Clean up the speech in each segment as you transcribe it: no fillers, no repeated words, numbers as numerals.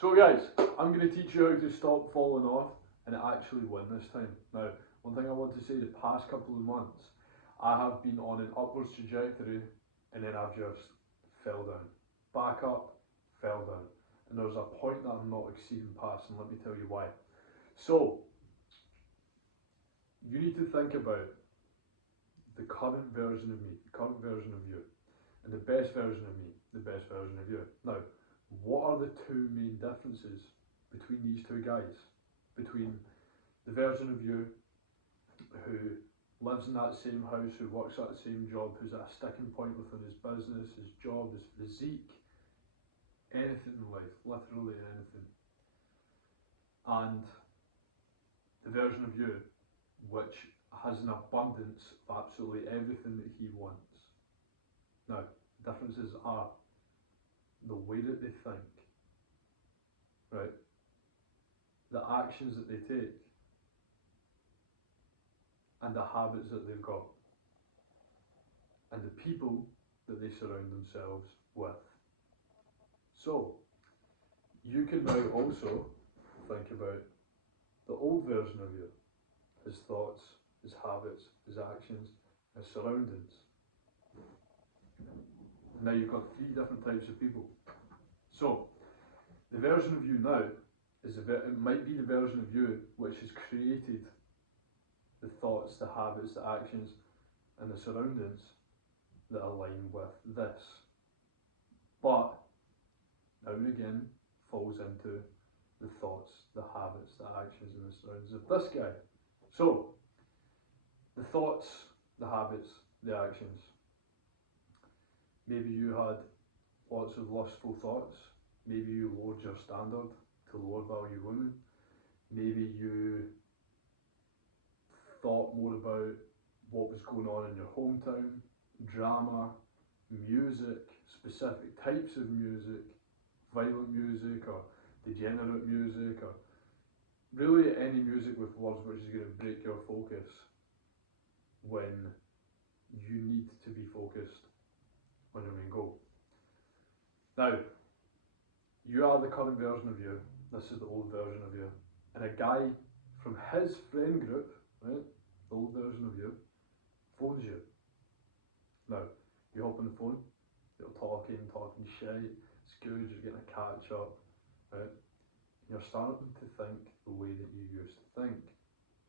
So guys, I'm going to teach you how to stop falling off and actually win this time. Now, one thing I want to say, the past couple of months, I have been on an upwards trajectory and then I've just fell down. Back up, fell down. And there's a point that I'm not exceeding past, and let me tell you why. So, you need to think about the current version of me, the current version of you, and the best version of me, the best version of you. Now, what are the two main differences between these two guys? Between the version of you who lives in that same house, who works at the same job, who's at a sticking point within his business, his job, his physique, anything in life, literally anything. And the version of you which has an abundance of absolutely everything that he wants. Now, differences are the way that they think, right? The actions that they take, and the habits that they've got, and the people that they surround themselves with. So, you can now also think about the old version of you, his thoughts, his habits, his actions, his surroundings. Now you've got three different types of people. So, the version of you now it might be the version of you which has created the thoughts, the habits, the actions, and the surroundings that align with this. But now and again falls into the thoughts, the habits, the actions, and the surroundings of this guy. So, the thoughts, the habits, the actions. Maybe you had lots of lustful thoughts. Maybe you lowered your standard to lower value women. Maybe you thought more about what was going on in your hometown, drama, music, specific types of music, violent music or degenerate music, or really any music with words which is going to break your focus when you need to be focused on your main goal. Now, you are the current version of you, this is the old version of you, and a guy from his friend group, right, the old version of you, phones you. Now, you hop on the phone, you're talking shit, it's good, you're getting a catch up, right? You're starting to think the way that you used to think.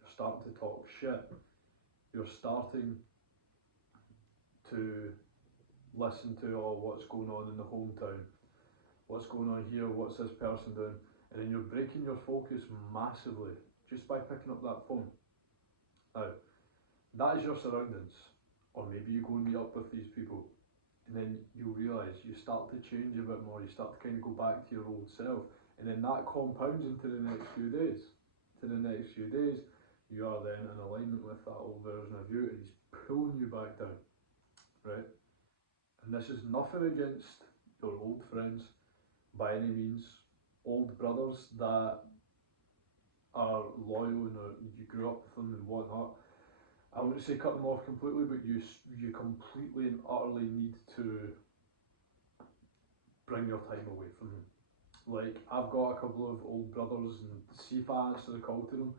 You're starting to talk shit. You're starting to listen to, oh, what's going on in the hometown? What's going on here? What's this person doing? And then you're breaking your focus massively just by picking up that phone. Now, that is your surroundings. Or maybe you go and meet up with these people, and then you realise you start to change a bit more. You start to kind of go back to your old self. And then that compounds into the next few days. You are then in alignment with that old version of you, and he's pulling you back down, right? And this is nothing against your old friends by any means, old brothers that are loyal and you grew up with them and whatnot. I wouldn't say cut them off completely, but you completely and utterly need to bring your time away from them. Like, I've got a couple of old brothers, and see if I answer the call to them,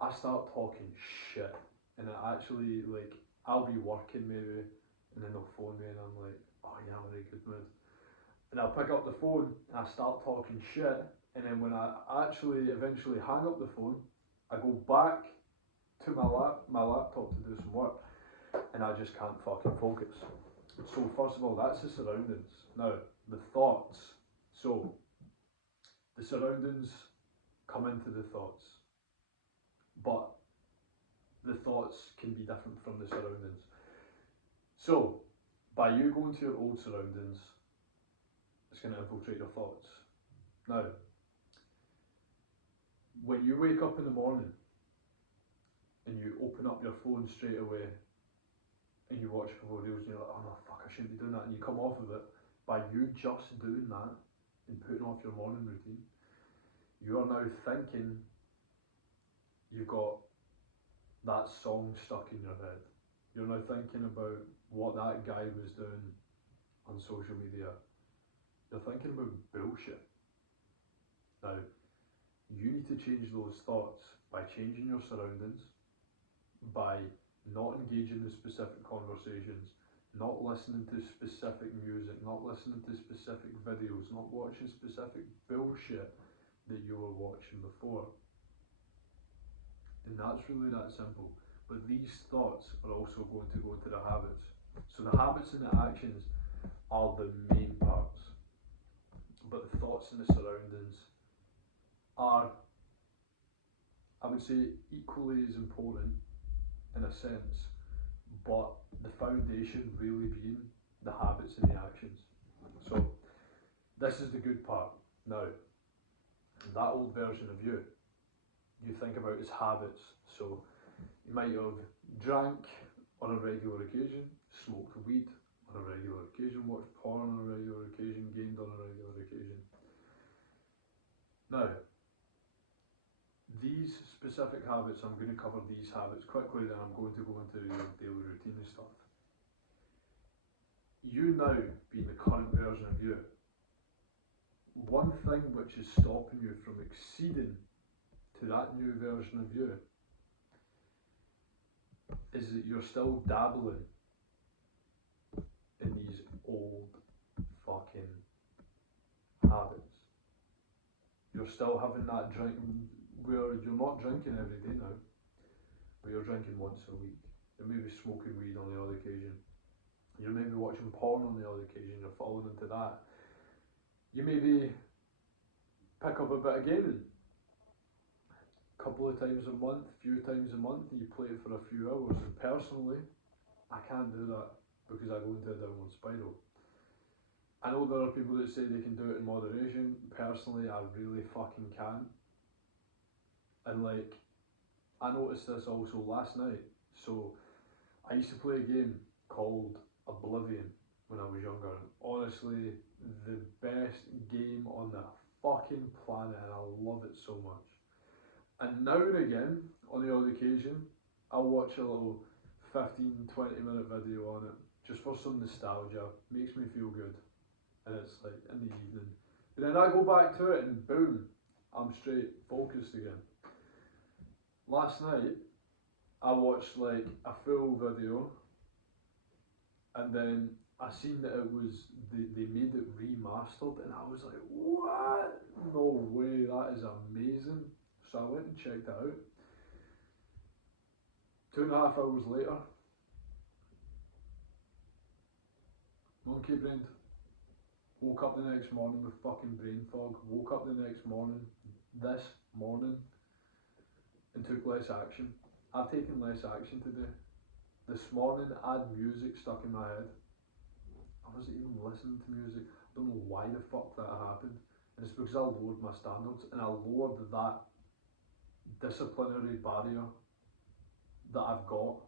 I start talking shit, and it actually, like, I'll be working maybe, and then they'll phone me, and I'm like, oh yeah, I'm in a good mood. And I'll pick up the phone, and I start talking shit, and then when I actually eventually hang up the phone, I go back to my laptop to do some work, and I just can't fucking focus. So first of all, that's the surroundings. Now, the thoughts. So, the surroundings come into the thoughts, but the thoughts can be different from the surroundings. So, by you going to your old surroundings, it's going to infiltrate your thoughts. Now, when you wake up in the morning and you open up your phone straight away and you watch a couple of reels and you're like, oh no, fuck, I shouldn't be doing that, and you come off of it, by you just doing that and putting off your morning routine, you are now thinking you've got that song stuck in your head. You're now thinking about what that guy was doing on social media. You're thinking about bullshit. Now, you need to change those thoughts by changing your surroundings, by not engaging in specific conversations, not listening to specific music, not listening to specific videos, not watching specific bullshit that you were watching before. And that's really that simple. But these thoughts are also going to go into the habits. So the habits and the actions are the main parts. But the thoughts and the surroundings are, I would say, equally as important in a sense, but the foundation really being the habits and the actions. So this is the good part. Now, that old version of you think about as habits. So you might have drank on a regular occasion, smoked weed on a regular occasion, watched porn on a regular occasion, gamed on a regular occasion. Now, these specific habits, I'm going to cover these habits quickly, then I'm going to go into your daily routine and stuff. You now, being the current version of you, one thing which is stopping you from exceeding to that new version of you is that you're still dabbling in these old fucking habits. You're still having that drink where you're not drinking every day now, but you're drinking once a week. You're maybe smoking weed on the odd occasion. You're maybe watching porn on the odd occasion, you're falling into that. You maybe pick up a bit of gaming. A couple of times a month, few times a month, and you play it for a few hours. And personally, I can't do that because I go into a downward spiral. I know there are people that say they can do it in moderation. Personally, I really fucking can't. And like, I noticed this also last night. So, I used to play a game called Oblivion when I was younger. And honestly, the best game on the fucking planet, and I love it so much. And now and again, on the odd occasion, I'll watch a little 15-20 minute video on it, just for some nostalgia. Makes me feel good. And it's like in the evening. But then I go back to it and boom, I'm straight focused again. Last night, I watched like a full video, and then I seen that it was, they made it remastered, and I was like, what? No way, that is amazing. So I went and checked it out. 2.5 hours later, monkey brained. Woke up the next morning with fucking brain fog. Woke up the next morning, this morning, and took less action. I've taken less action today. This morning I had music stuck in my head. I wasn't even listening to music. I don't know why the fuck that happened. And it's because I lowered my standards, and I lowered that disciplinary barrier that I've got.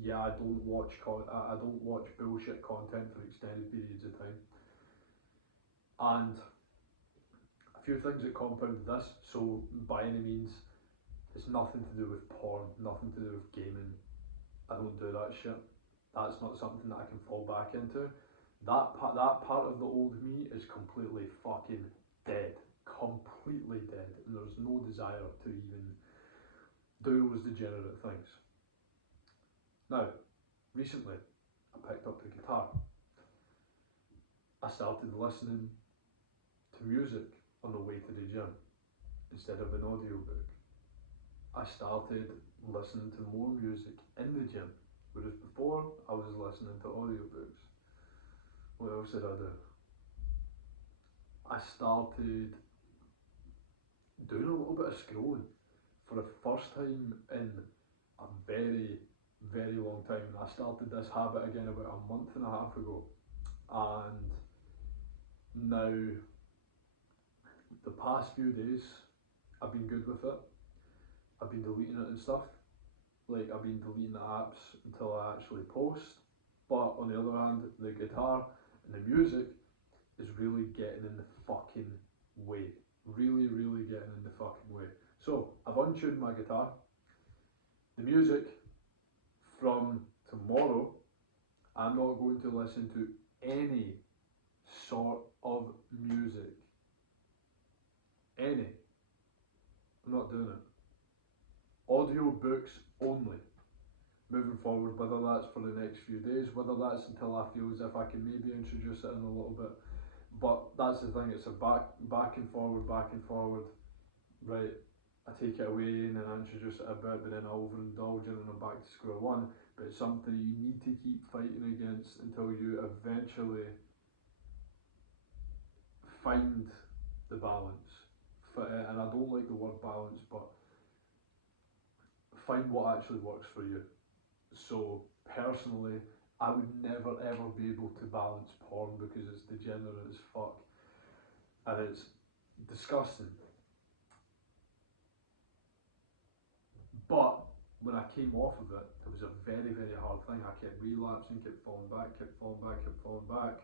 Yeah, I don't watch bullshit content for extended periods of time. And a few things that compound this. So by any means, it's nothing to do with porn, nothing to do with gaming. I don't do that shit. That's not something that I can fall back into. That part of the old me is completely fucking dead. Completely dead. And there's no desire to even do those degenerate things. Now, recently, I picked up the guitar. I started listening to music on the way to the gym instead of an audiobook. I started listening to more music in the gym, whereas before I was listening to audiobooks. What else did I do? I started doing a little bit of scrolling for the first time in a very, very long time. I started this habit again about a month and a half ago, and now the past few days I've been good with it. I've been deleting it and stuff. Like, I've been deleting the apps until I actually post. But on the other hand, the guitar and the music is really getting in the fucking way. Really, really getting in the fucking way. So, I've untuned my guitar. The music, from tomorrow, I'm not going to listen to any sort of music Any. I'm not doing it. Audio books only. Moving forward, whether that's for the next few days, whether that's until I feel as if I can maybe introduce it in a little bit. But that's the thing, it's a back and forward, right, I take it away and then I introduce it a bit, but then I overindulge and then I'm back to square one. But it's something you need to keep fighting against until you eventually find the balance. And I don't like the word balance, but find what actually works for you. So personally, I would never ever be able to balance porn because it's degenerate as fuck and it's disgusting. But when I came off of it, it was a very, very hard thing. I kept relapsing, kept falling back,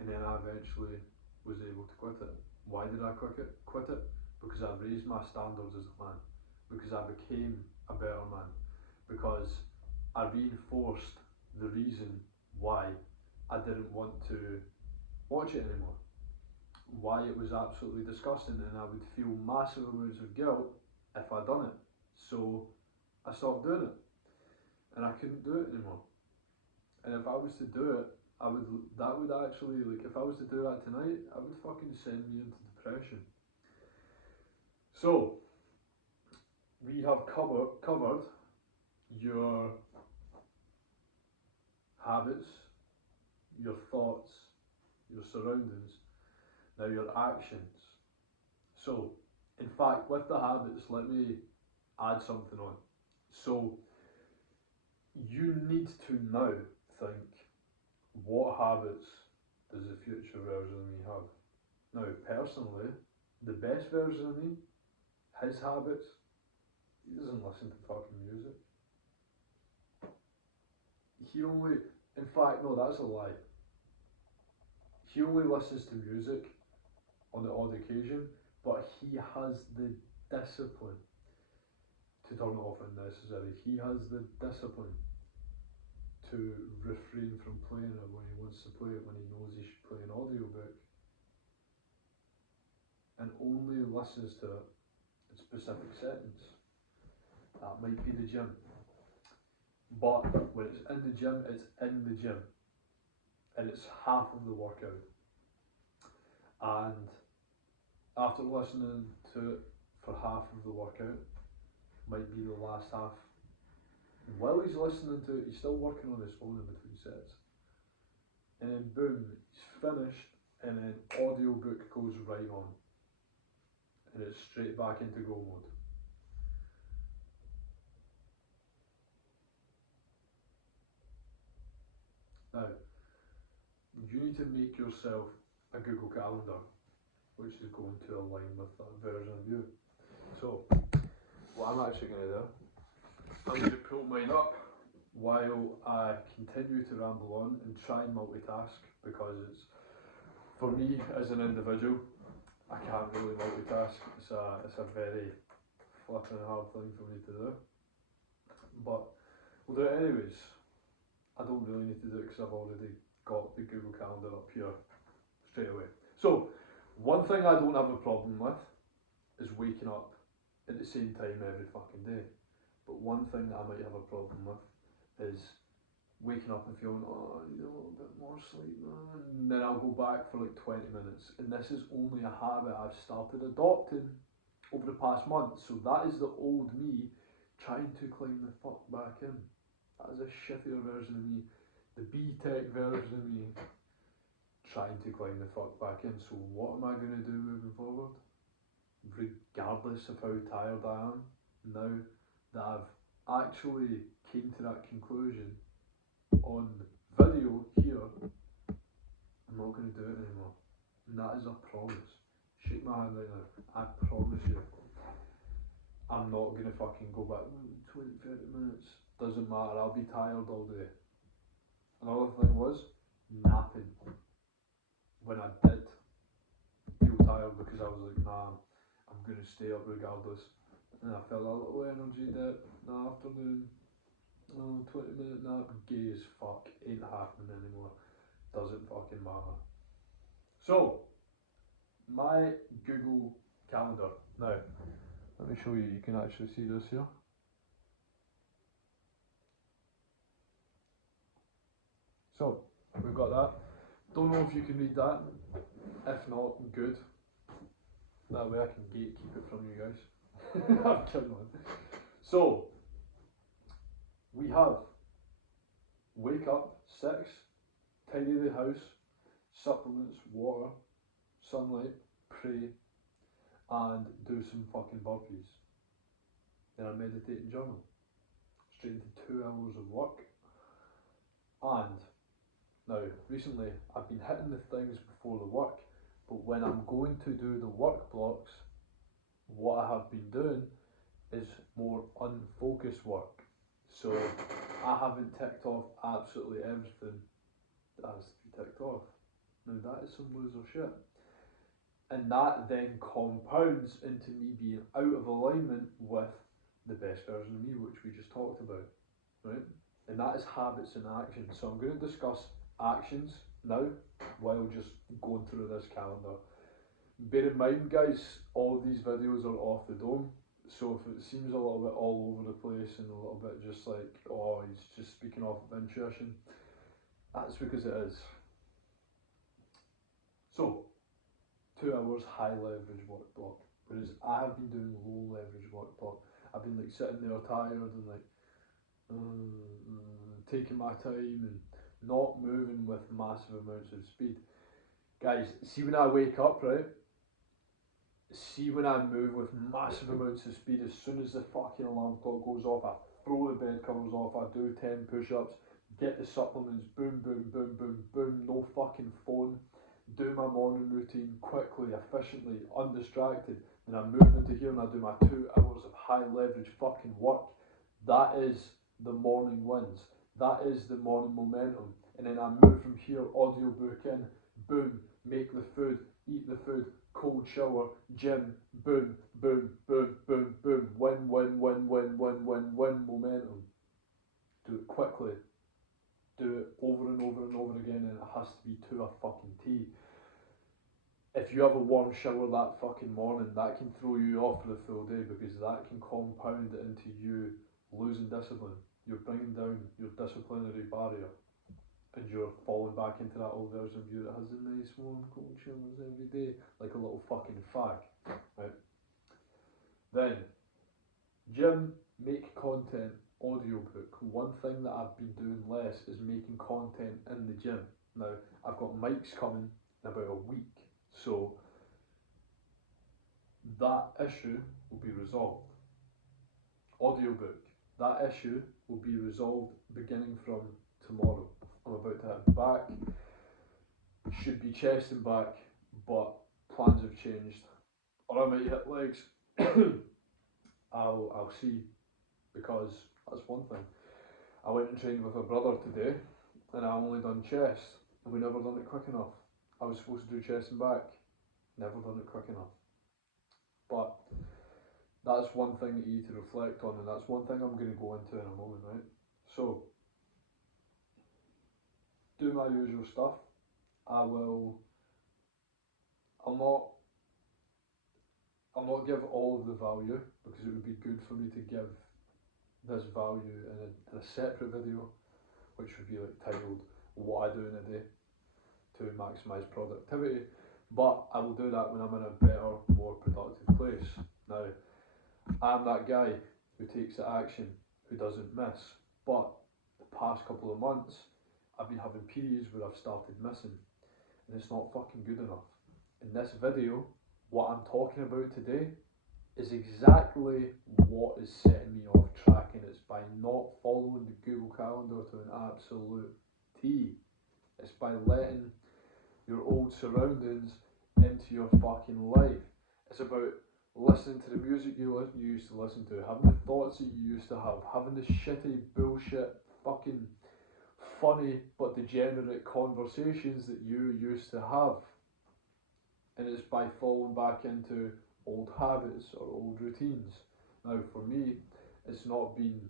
and then I eventually was able to quit it. Why did I quit it? Because I raised my standards as a man. Because I became a better man. Because I reinforced the reason why I didn't want to watch it anymore. Why it was absolutely disgusting, and I would feel massive amounts of guilt if I'd done it. So I stopped doing it, and I couldn't do it anymore. And if I was to do it, that would actually, like, if I was to do that tonight, I would fucking send me into depression. So we have covered your habits, your thoughts, your surroundings, now your actions. So, in fact, with the habits, let me add something on. So, you need to now think, what habits does the future version of me have? Now, personally, the best version of me, his habits, he doesn't listen to fucking music. He only, in fact, no, that's a lie. He only listens to music on the odd occasion, but he has the discipline to turn it off when necessary. He has the discipline to refrain from playing it when he wants to play it, when he knows he should play an audiobook, and only listens to it in specific settings. That might be the gym. But when it's in the gym, it's in the gym. And it's half of the workout. And after listening to it for half of the workout, might be the last half. And while he's listening to it, he's still working on his phone in between sets. And then boom, he's finished, and then audiobook goes right on. And it's straight back into go mode. Now, you need to make yourself a Google Calendar, which is going to align with that version of you. So, what I'm actually going to do, I'm going to pull mine up while I continue to ramble on and try and multitask, because it's, for me as an individual, I can't really multitask. It's a very flipping hard thing for me to do. But we'll do it anyways. I don't really need to do it because I've already got the Google Calendar up here straight away. So, one thing I don't have a problem with is waking up at the same time every fucking day. But one thing that I might have a problem with is waking up and feeling, oh, I need a little bit more sleep, and then I'll go back for like 20 minutes. And this is only a habit I've started adopting over the past month. So that is the old me trying to climb the fuck back in. That is a shittier version of me. The B-Tech version of me trying to climb the fuck back in. So what am I going to do moving forward? Regardless of how tired I am, now that I've actually came to that conclusion on video here, I'm not going to do it anymore. And that is a promise. Shake my hand right now. I promise you. I'm not going to fucking go back 20, 30 minutes. Doesn't matter, I'll be tired all day. Another thing was napping. When I did feel tired, because I was like, nah, I'm going to stay up regardless. And I felt a little energy dip in the afternoon. 20-minute nap, gay as fuck, ain't happening anymore. Doesn't fucking matter. So, my Google Calendar. Now, let me show you. You can actually see this here. So we've got that. Don't know if you can read that. If not, good. That way I can gatekeep it from you guys. I'm kidding on. So we have wake up 6, tidy the house, supplements, water, sunlight, pray, and do some fucking burpees. Then I meditate and journal. Straight into 2 hours of work. And now, recently I've been hitting the things before the work, but when I'm going to do the work blocks, what I have been doing is more unfocused work. So I haven't ticked off absolutely everything that has to be ticked off. Now that is some loser shit. And that then compounds into me being out of alignment with the best version of me, which we just talked about, right? And that is habits and actions. So I'm going to discuss actions now while just going through this calendar. Bear in mind, guys, all of these videos are off the dome. So if it seems a little bit all over the place and a little bit just like, oh, he's just speaking off of intuition, that's because it is. So, 2 hours high leverage work block. Whereas I have been doing low leverage work block. I've been like sitting there tired and like taking my time and not moving with massive amounts of speed. Guys, see when I wake up, right? See when I move with massive amounts of speed, as soon as the fucking alarm clock goes off, I throw the bed covers off, I do 10 push-ups, get the supplements, boom, boom, boom, boom, boom, no fucking phone, do my morning routine quickly, efficiently, undistracted, then I move into here and I do my 2 hours of high leverage fucking work. That is the morning wins. That is the morning momentum. And then I move from here, audiobook in, boom, make the food, eat the food, cold shower, gym, boom, boom, boom, boom, boom, win, win, win, win, win, win, win, momentum. Do it quickly. Do it over and over and over again, and it has to be to a fucking T. If you have a warm shower that fucking morning, that can throw you off for the full day because that can compound into you losing discipline. You're bringing down your disciplinary barrier and you're falling back into that old version of you that has the nice warm cold showers every day like a little fucking fag, right? Then, gym, make content, audiobook. One thing that I've been doing less is making content in the gym. Now, I've got mics coming in about a week, so that issue will be resolved. Audiobook, that issue will be resolved beginning from tomorrow. I'm about to hit back, should be chest and back, but plans have changed. Or I might hit legs. I'll see, because that's one thing. I went and trained with a brother today, and I only done chest, and we never done it quick enough. I was supposed to do chest and back, never done it quick enough. But that's one thing that you need to reflect on, and that's one thing I'm going to go into in a moment, right? So, do my usual stuff. I'll not give all of the value because it would be good for me to give this value in a separate video, which would be like titled "What I Do in a Day to Maximise Productivity." But I will do that when I'm in a better, more productive place. Now, I'm that guy who takes the action, who doesn't miss. But the past couple of months, I've been having periods where I've started missing, and it's not fucking good enough. In this video, what I'm talking about today is exactly what is setting me off track, and it's by not following the Google Calendar to an absolute T. It's by letting your old surroundings into your fucking life. It's about listening to the music you used to listen to, having the thoughts that you used to have, having the shitty bullshit fucking funny but degenerate conversations that you used to have. And it's by falling back into old habits or old routines. Now for me, it's not been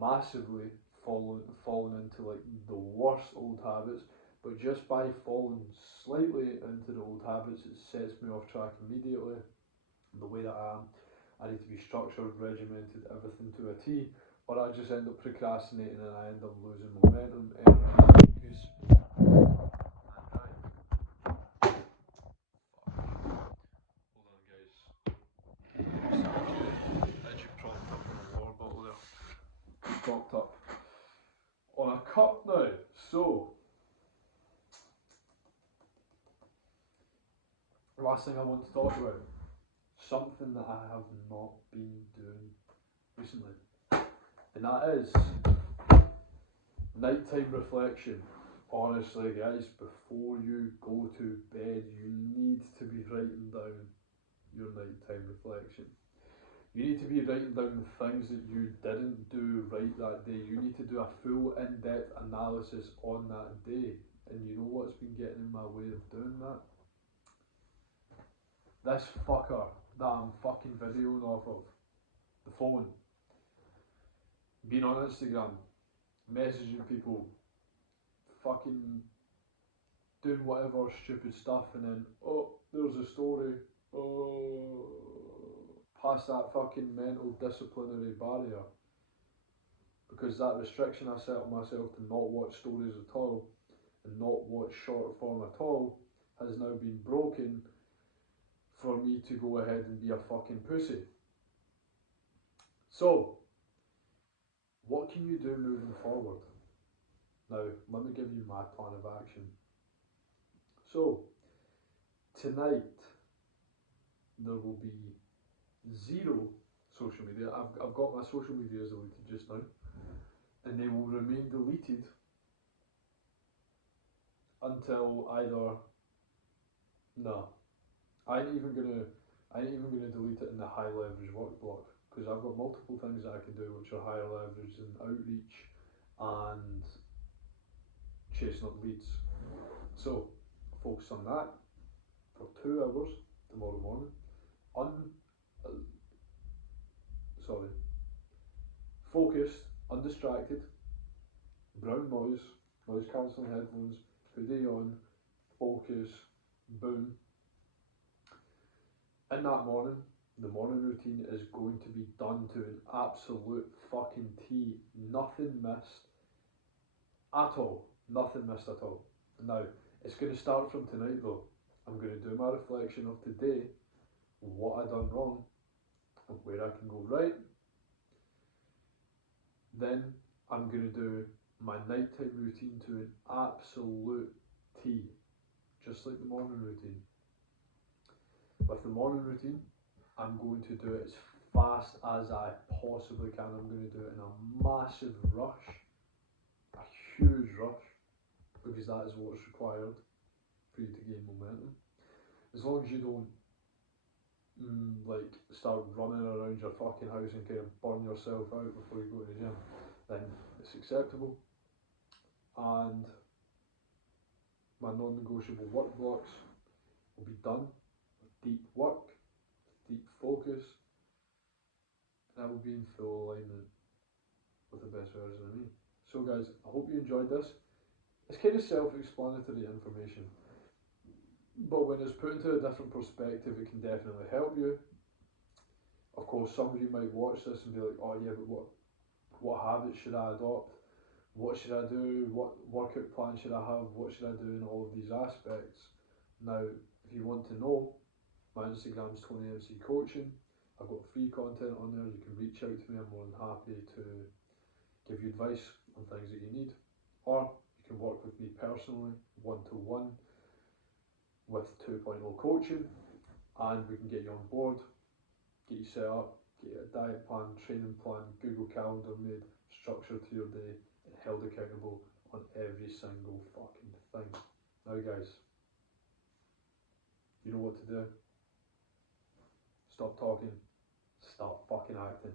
massively fallen into like the worst old habits, But just by falling slightly into the old habits, it sets me off track immediately. The way that I need to be structured, regimented, everything to a T, or I just end up procrastinating and I end up losing momentum, energy, focus. Hold on, guys. Edgy propped up on the water bottle there. Propped up on a cup now. So, last thing I want to talk about, something that I have not been doing recently, and that is nighttime reflection. Honestly, guys, before you go to bed, you need to be writing down your nighttime reflection. You need to be writing down the things that you didn't do right that day. You need to do a full in-depth analysis on that day. And you know what's been getting in my way of doing that? This fucker that I'm fucking videoing off of. The phone. Being on Instagram. Messaging people. Fucking doing whatever stupid stuff and then, oh, there's a story. Oh, past that fucking mental disciplinary barrier. Because that restriction I set on myself to not watch stories at all and not watch short form at all has now been broken for me to go ahead and be a fucking pussy. So, what can you do moving forward? Now, let me give you my plan of action. So, tonight, there will be zero social media. I've got my social media deleted just now, and they will remain deleted until either I ain't even gonna delete it in the high leverage work block because I've got multiple things that I can do which are higher leverage than outreach and chasing up leads. So focus on that for 2 hours tomorrow morning. Focused, undistracted, brown noise cancelling headphones, hoodie on, focus, boom. In that morning, the morning routine is going to be done to an absolute fucking T. Nothing missed at all. Nothing missed at all. Now, it's going to start from tonight though. I'm going to do my reflection of today, what I done wrong, and where I can go right. Then I'm going to do my nighttime routine to an absolute T, just like the morning routine. With the morning routine, I'm going to do it as fast as I possibly can. I'm going to do it in a massive rush, a huge rush, because that is what's required for you to gain momentum. As long as you don't start running around your fucking house and kind of burn yourself out before you go to the gym, then it's acceptable. And my non-negotiable work blocks will be done with deep work, deep focus, and I will be in full alignment with the best version of me. So guys, I hope you enjoyed this. It's kind of self-explanatory information, but when it's put into a different perspective, it can definitely help you. Of course, some of you might watch this and be like, oh yeah, but what habits should I adopt? What should I do? What workout plan should I have? What should I do in all of these aspects? Now, if you want to know, my Instagram's Tony MC Coaching. I've got free content on there. You can reach out to me. I'm more than happy to give you advice on things that you need. Or you can work with me personally, one-to-one, with 2.0 coaching, and we can get you on board, get you set up, get you a diet plan, training plan, Google Calendar made, structure to your day, and held accountable on every single fucking thing. Now guys, you know what to do. Stop talking, start fucking acting.